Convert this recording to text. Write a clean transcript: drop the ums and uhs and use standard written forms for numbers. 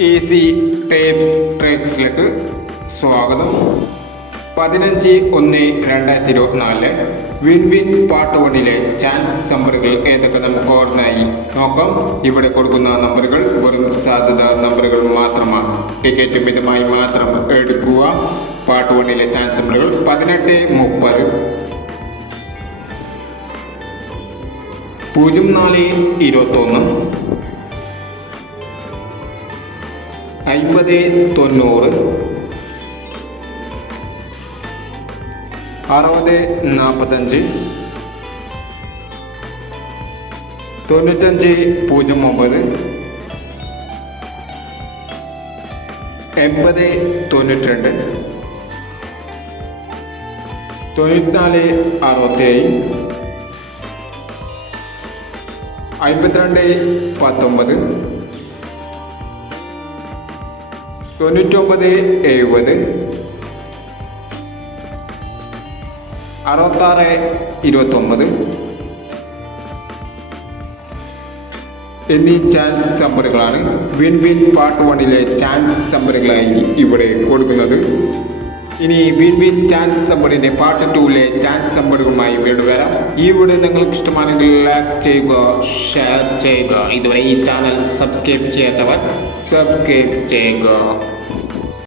Easy tapes ട്രിക്സിലേക്ക് സ്വാഗതം. 15/1/2024 win win part 1 chance നമ്പറുകൾ ഏതൊക്കെ നമുക്ക് ഓർമ്മയായി നോക്കാം. ഇവിടെ കൊടുക്കുന്ന നമ്പറുകൾ വെറും സാധ്യത നമ്പറുകൾ മാത്രമാണ്. ടിക്കറ്റ് മിതമായി മാത്രം എടുക്കുക. പാർട്ട് 1 ചാൻസ് നമ്പറുകൾ 18, 30, 04, 21, 50, 90, 60, 45, 95, 09, 80, 92, 94, 67, 52, 19, 99, 70, 66, 29 എന്നീ ചാൻസ് നമ്പറുകളാണ് വിൻ വിൻ പാർട്ട് 1 ചാൻസ് നമ്പറുകളായി ഇവിടെ കൊടുക്കുന്നത്. ഇനി വിൻ വിൻ ചാൻസ് നമ്പറിന്റെ പാർട്ട് 2 ചാൻസ് നമ്പറുകളുമായി വീണ്ടും വരാം. ഈ വീഡിയോ നിങ്ങൾക്ക് ഇഷ്ടമാണെങ്കിൽ ലൈക്ക് ചെയ്യുക, ഷെയർ ചെയ്യുക. ഇതുവരെ ഈ ചാനൽ സബ്സ്ക്രൈബ് ചെയ്യാത്തവർ സബ്സ്ക്രൈബ് ചെയ്യുക.